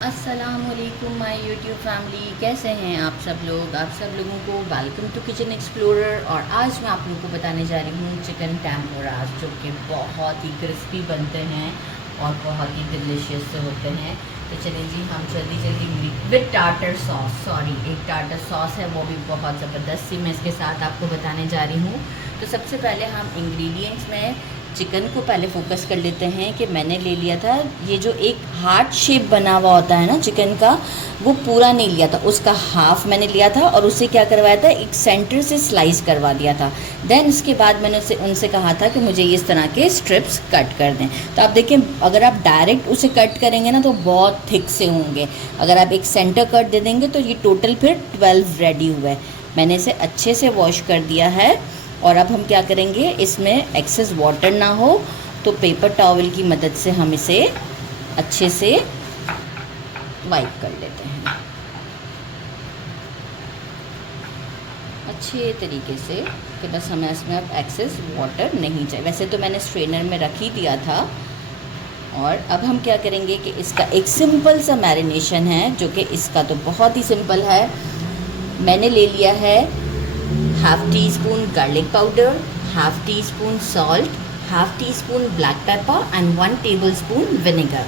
अस्सलामुअलैकुम my YouTube family, कैसे हैं आप सब लोग। आप सब लोगों को वेलकम टू किचन एक्सप्लोरर। और आज मैं आप लोगों को बताने जा रही हूँ चिकन टेम्पुरास, जो कि बहुत ही क्रिस्पी बनते हैं और बहुत ही डिलीशियस से होते हैं। तो चलिए जी, हम जल्दी जल्दी विद टार्टर सॉस, एक टार्टर सॉस है, वो भी बहुत ज़बरदस्त सी मैं इसके साथ आपको बताने जा रही हूँ। तो सबसे पहले हम इंग्रेडिएंट्स में चिकन को पहले फोकस कर लेते हैं कि मैंने ले लिया था ये जो एक हार्ट शेप बना हुआ होता है ना चिकन का, वो पूरा नहीं लिया था, उसका हाफ मैंने लिया था और उससे क्या करवाया था, एक सेंटर से स्लाइस करवा दिया था। देन इसके बाद मैंने उनसे कहा था कि मुझे इस तरह के स्ट्रिप्स कट कर दें। तो आप देखें, अगर आप डायरेक्ट उसे कट करेंगे ना तो बहुत थिक से होंगे। अगर आप एक सेंटर कट दे देंगे तो ये टोटल फिर 12 रेडी हुआ है। मैंने इसे अच्छे से वॉश कर दिया है। और अब हम क्या करेंगे, इसमें एक्सेस वाटर ना हो तो पेपर टॉवल की मदद से हम इसे अच्छे से वाइप कर लेते हैं, अच्छे तरीके से, कि बस हमें इसमें अब एक्सेस वाटर नहीं चाहिए। वैसे तो मैंने स्ट्रेनर में रख ही दिया था। और अब हम क्या करेंगे कि इसका एक सिंपल सा मैरिनेशन है, जो कि इसका तो बहुत ही सिंपल है। मैंने ले लिया है half tea spoon garlic powder, half tea spoon salt, half tea spoon black pepper and 1 tablespoon vinegar.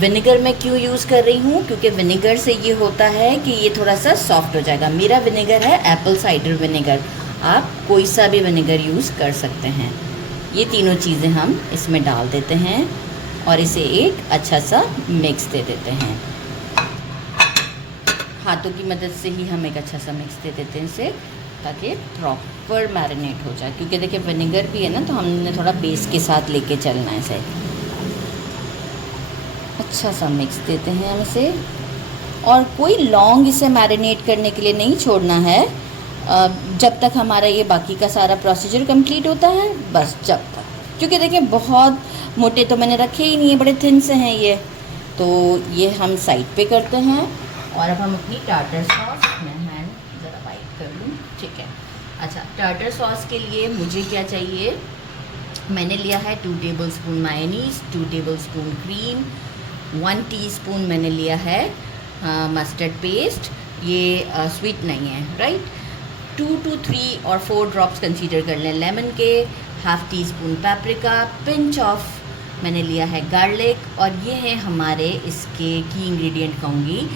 Vinegar मैं क्यों यूज़ कर रही हूँ, क्योंकि विनेगर से ये होता है कि ये थोड़ा सा सॉफ्ट हो जाएगा। मेरा विनेगर है एप्पल साइडर विनेगर, आप कोई सा भी विनेगर यूज़ कर सकते हैं। ये तीनों चीज़ें हम इसमें डाल देते हैं और इसे एक अच्छा सा मिक्स दे देते हैं। हाथों की मदद से ही हम एक अच्छा सा मिक्स दे देते हैं इसे, ताकि प्रॉपर मैरिनेट हो जाए। क्योंकि देखिए विनेगर भी है ना, तो हमने थोड़ा बेस के साथ लेके चलना है इसे। अच्छा सा मिक्स देते हैं हम इसे। और कोई लॉन्ग इसे मैरिनेट करने के लिए नहीं छोड़ना है, जब तक हमारा ये बाकी का सारा प्रोसीजर कंप्लीट होता है, बस जब तक। क्योंकि देखिए बहुत मोटे तो मैंने रखे ही नहीं है, बड़े थिन से हैं ये। तो ये हम साइड पे करते हैं। और अब हम अपनी टार्टर सॉस में हैंड ज़रा वाइट कर लूँ, ठीक है। अच्छा, टार्टर सॉस के लिए मुझे क्या चाहिए, मैंने लिया है 2 tablespoon mayonnaise, 2 tablespoon cream, 1 teaspoon मैंने लिया है मस्टर्ड पेस्ट। ये स्वीट नहीं है, राइट। 2 to 3 और 4 ड्रॉप्स कंसीडर कर लें लेमन के, half tea spoon paprika, pinch of मैंने लिया है गार्लिक। और ये है हमारे इसके की इंग्रेडिएंट कहूँगी,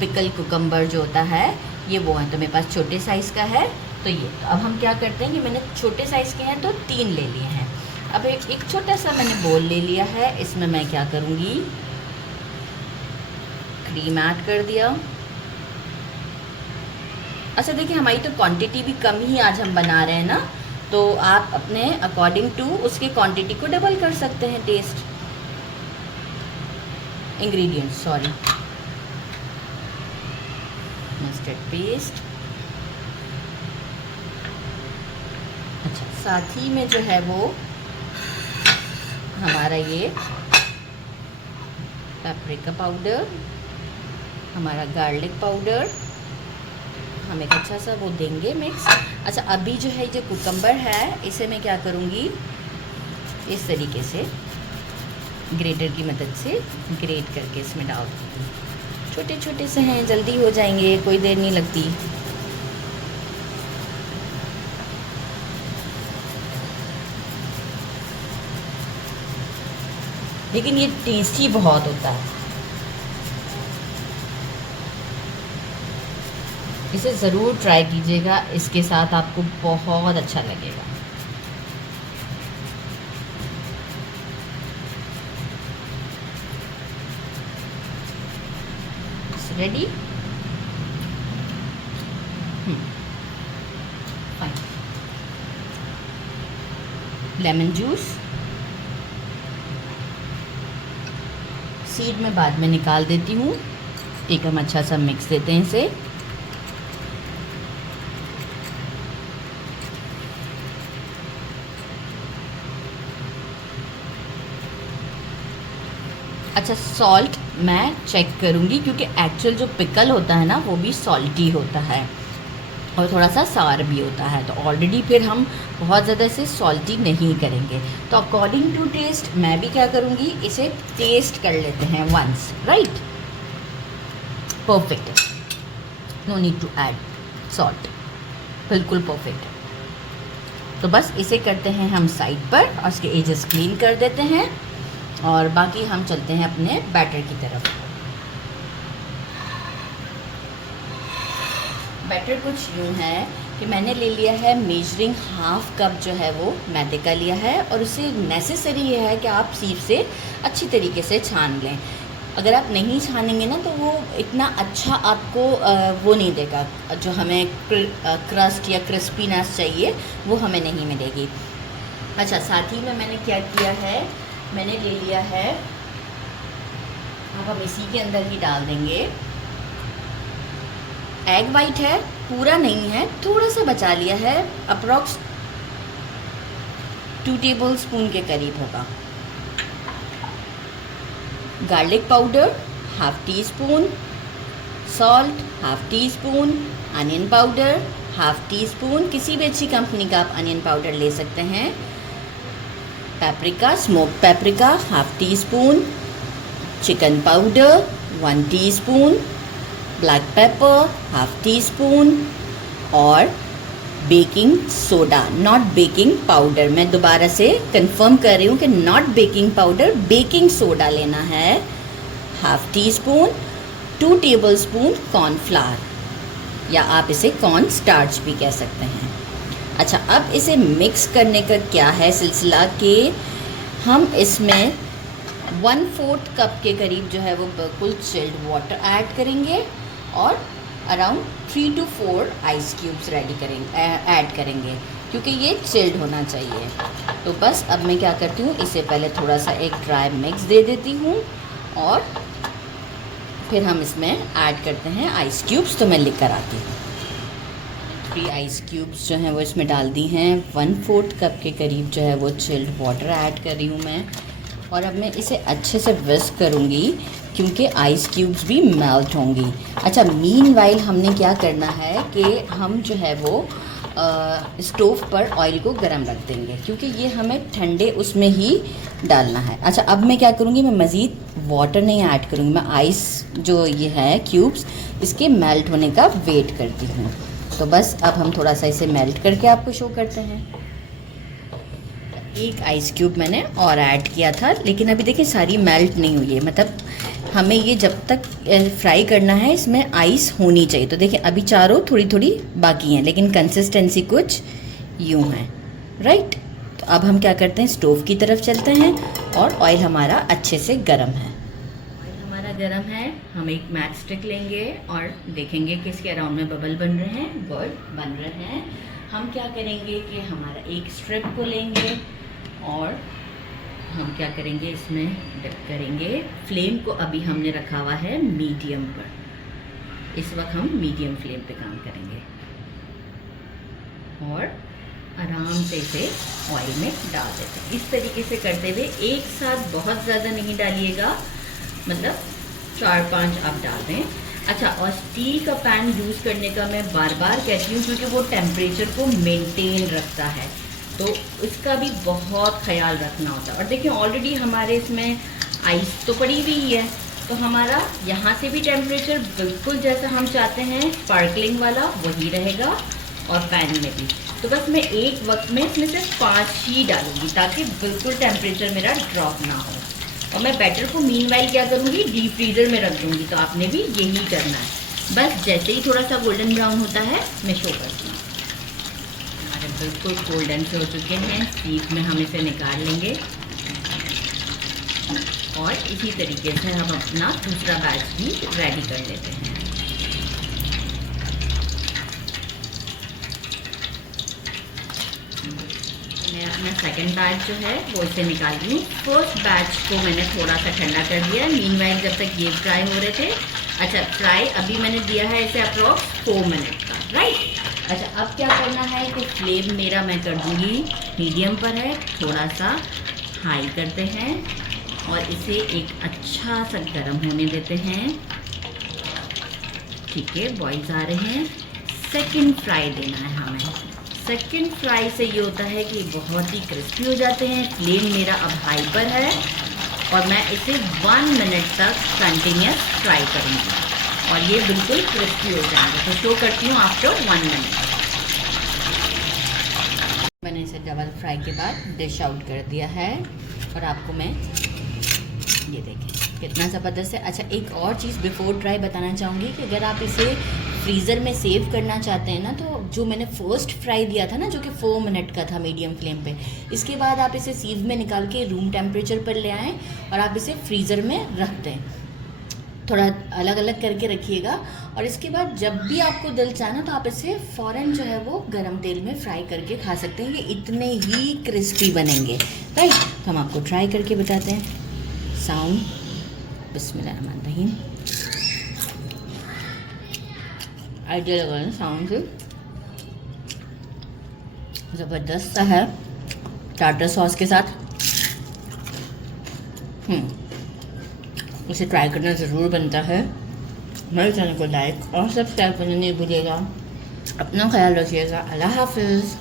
पिकल कुकम्बर जो होता है ये, वो है। तो मेरे पास छोटे साइज़ का है, तो ये। तो अब हम क्या करते हैं कि मैंने छोटे साइज़ के हैं तो 3 ले लिए हैं। अब एक छोटा सा मैंने बोल ले लिया है, इसमें मैं क्या करूँगी, क्रीम ऐड कर दिया। अच्छा देखिए, हमारी तो क्वांटिटी भी कम ही आज हम बना रहे हैं ना, तो आप अपने अकॉर्डिंग टू उसके क्वांटिटी को डबल कर सकते हैं। Taste ingredients, sorry, mustard paste. अच्छा, साथ ही में जो है वो हमारा ये पेपरिका पाउडर, हमारा गार्लिक पाउडर, हम एक अच्छा सा वो देंगे मिक्स। अच्छा, अभी जो है जो कुकम्बर है, इसे मैं क्या करूँगी, इस तरीके से ग्रेटर की मदद से ग्रेट करके इसमें डाल दूँगी। छोटे छोटे से हैं, जल्दी हो जाएंगे, कोई देर नहीं लगती। लेकिन ये टेस्टी बहुत होता है, इसे ज़रूर ट्राई कीजिएगा, इसके साथ आपको बहुत अच्छा लगेगा। Ready, fine. Lemon juice, seed में बाद में निकाल देती हूँ। एक हम अच्छा सा मिक्स देते हैं इसे। अच्छा, सॉल्ट मैं चेक करूँगी, क्योंकि एक्चुअल जो पिकल होता है ना वो भी सॉल्टी होता है और थोड़ा सा सार भी होता है। तो ऑलरेडी फिर हम बहुत ज़्यादा इसे सॉल्टी नहीं करेंगे। तो अकॉर्डिंग टू टेस्ट मैं भी क्या करूँगी, इसे टेस्ट कर लेते हैं वंस, राइट। परफेक्ट है, no need to add salt, बिल्कुल परफेक्ट है। तो बस इसे करते हैं हम साइड पर और इसके एजेस क्लीन कर देते हैं और बाकी हम चलते हैं अपने बैटर की तरफ। बैटर कुछ यूँ है कि मैंने ले लिया है मेजरिंग हाफ कप जो है वो मैदे का लिया है और उसे नेसेसरी ये है कि आप सीप से अच्छी तरीके से छान लें। अगर आप नहीं छानेंगे ना तो वो इतना अच्छा आपको वो नहीं देगा, जो हमें क्रस्ट या क्रिस्पीनेस चाहिए वो हमें नहीं मिलेगी। अच्छा, साथ ही में मैंने क्या किया है, मैंने ले लिया है, अब हम इसी के अंदर ही डाल देंगे एग वाइट है, पूरा नहीं है, थोड़ा सा बचा लिया है, अप्रॉक्स 2 टेबल स्पून के करीब होगा। Garlic powder half tea spoon, salt half tea spoon, onion powder half tea spoon, किसी भी अच्छी कंपनी का आप अनियन पाउडर ले सकते हैं। Paprika, smoke paprika half teaspoon, chicken powder 1 teaspoon, black pepper half teaspoon और baking soda, not baking powder, मैं दोबारा से कंफर्म कर रही हूँ कि not baking powder, baking soda लेना है half teaspoon, 2 tablespoon cornflour या आप इसे कॉर्न स्टार्च भी कह सकते हैं। अच्छा, अब इसे मिक्स करने का क्या है सिलसिला कि हम इसमें 1/4 कप के करीब जो है वो बिल्कुल चिल्ड वाटर ऐड करेंगे और around 3 to 4 ice cubes add करेंगे क्योंकि ये चिल्ड होना चाहिए। तो बस अब मैं क्या करती हूँ, इसे पहले थोड़ा सा एक ड्राई मिक्स दे देती हूँ और फिर हम इसमें ऐड करते हैं आइस क्यूब्स। तो मैं लिख कर आती हूँ। 3 आइस क्यूब्स जो हैं वो इसमें डाल दी हैं, 1/4 कप के करीब जो है वो चिल्ड वाटर ऐड कर रही हूँ मैं और अब मैं इसे अच्छे से विस्क करूँगी क्योंकि आइस क्यूब्स भी मेल्ट होंगी। अच्छा, मीनवाइल हमने क्या करना है कि हम जो है वो स्टोव पर ऑयल को गर्म रख देंगे क्योंकि ये हमें ठंडे उसमें ही डालना है। अच्छा, अब मैं क्या करूँगी, मैं मज़ीद वाटर नहीं ऐड करूँगी, मैं आइस जो ये है क्यूब्स इसके मेल्ट होने का वेट करती हूँ। तो बस अब हम थोड़ा सा इसे मेल्ट करके आपको शो करते हैं। एक आइस क्यूब मैंने और ऐड किया था लेकिन अभी देखिए सारी मेल्ट नहीं हुई है, मतलब हमें ये जब तक फ्राई करना है इसमें आइस होनी चाहिए। तो देखिए अभी चारों थोड़ी थोड़ी बाकी हैं लेकिन कंसिस्टेंसी कुछ यूँ है, राइट। तो अब हम क्या करते हैं, स्टोव की तरफ चलते हैं और ऑयल हमारा अच्छे से गर्म है। ऑयल हमारा गर्म है, हम एक मैच स्टिक लेंगे और देखेंगे कि इसके अराउंड में बबल बन रहे हैं, गुड बन रहे हैं। हम क्या करेंगे कि हमारा एक स्ट्रिप को लेंगे और हम क्या करेंगे, इसमें डिप करेंगे। फ्लेम को अभी हमने रखा हुआ है मीडियम पर, इस वक्त हम मीडियम फ्लेम पे काम करेंगे और आराम से इसे ऑयल में डाल देते हैं। इस तरीके से करते हुए एक साथ बहुत ज़्यादा नहीं डालिएगा, मतलब 4-5 आप डाल दें। अच्छा, और स्टील का पैन यूज़ करने का मैं बार बार कहती हूँ क्योंकि वो टेम्परेचर को मेंटेन रखता है, तो इसका भी बहुत ख्याल रखना होता है। और देखिए ऑलरेडी हमारे इसमें आइस तो पड़ी हुई है, तो हमारा यहाँ से भी टेम्परेचर बिल्कुल जैसा हम चाहते हैं स्पार्कलिंग वाला वही रहेगा और पैन में भी। तो बस मैं एक वक्त में इसमें सिर्फ 5 ही डालूँगी ताकि बिल्कुल टेम्परेचर मेरा ड्रॉप ना हो। और मैं बैटर को मीनवाइल क्या करूँगी, डीप फ्रीज़र में रख दूँगी। तो आपने भी यही करना है। बस जैसे ही थोड़ा सा गोल्डन ब्राउन होता है मैं शो करती हूँ। हमारे बिल्कुल गोल्डन से हो चुके हैं, सीप में हम इसे निकाल लेंगे और इसी तरीके से हम अपना दूसरा बैच भी रेडी कर लेते हैं। मैं अपना सेकंड बैच जो है वो इसे निकाल रही हूँ। फर्स्ट बैच को मैंने थोड़ा सा ठंडा कर दिया, मीनवाइल जब तक ये फ्राई हो रहे थे। अच्छा, फ्राई अभी मैंने दिया है इसे अप्रॉक्स 4 मिनट का, राइट। अच्छा, अब क्या करना है कि फ्लेम मेरा मैं कर दूँगी मीडियम पर है, थोड़ा सा हाई करते हैं और इसे एक अच्छा सा गर्म होने देते हैं। ठीक है, बॉइल्स आ रहे हैं। सेकंड फ्राई देना है हमें। सेकंड फ्राई से ये होता है कि बहुत ही क्रिस्पी हो जाते हैं। फ्लेम मेरा अब हाई पर है और मैं इसे 1 मिनट तक कंटिन्यूस फ्राई करूँगी। और ये बिल्कुल क्रिस्पी हो जाएंगे। तो स्टोर करती हूँ आफ्टर 1 मिनट। मैंने इसे डबल फ्राई के बाद डिश आउट कर दिया है और आपको मैं ये देखें कितना ज़बरदस्त है। अच्छा, एक और चीज़ बिफोर ट्राई बताना चाहूँगी कि अगर आप इसे फ्रीज़र में सेव करना चाहते हैं ना, तो जो मैंने फर्स्ट फ्राई दिया था ना, जो कि 4 मिनट का था मीडियम फ्लेम पे, इसके बाद आप इसे सीव में निकाल के रूम टेम्परेचर पर ले आएँ और आप इसे फ्रीज़र में रख दें। थोड़ा अलग अलग करके रखिएगा और इसके बाद जब भी आपको दिल चाहे तो आप इसे फ़ौरन जो है वो गरम तेल में फ्राई करके खा सकते हैं। ये इतने ही क्रिस्पी बनेंगे, राइट। तो हम आपको ट्राई करके बताते हैं। साउंड, बिस्मिल्लाहिर्रहमानिर्रहीम। आइडिया लगा ना साउंड से, ज़बरदस्त सा है टार्टर सॉस के साथ। उसे ट्राई करना ज़रूर बनता है। मेरे चैनल को लाइक और सब्सक्राइब करना नहीं भूलिएगा। अपना ख्याल रखिएगा। अल्लाह हाफिज़।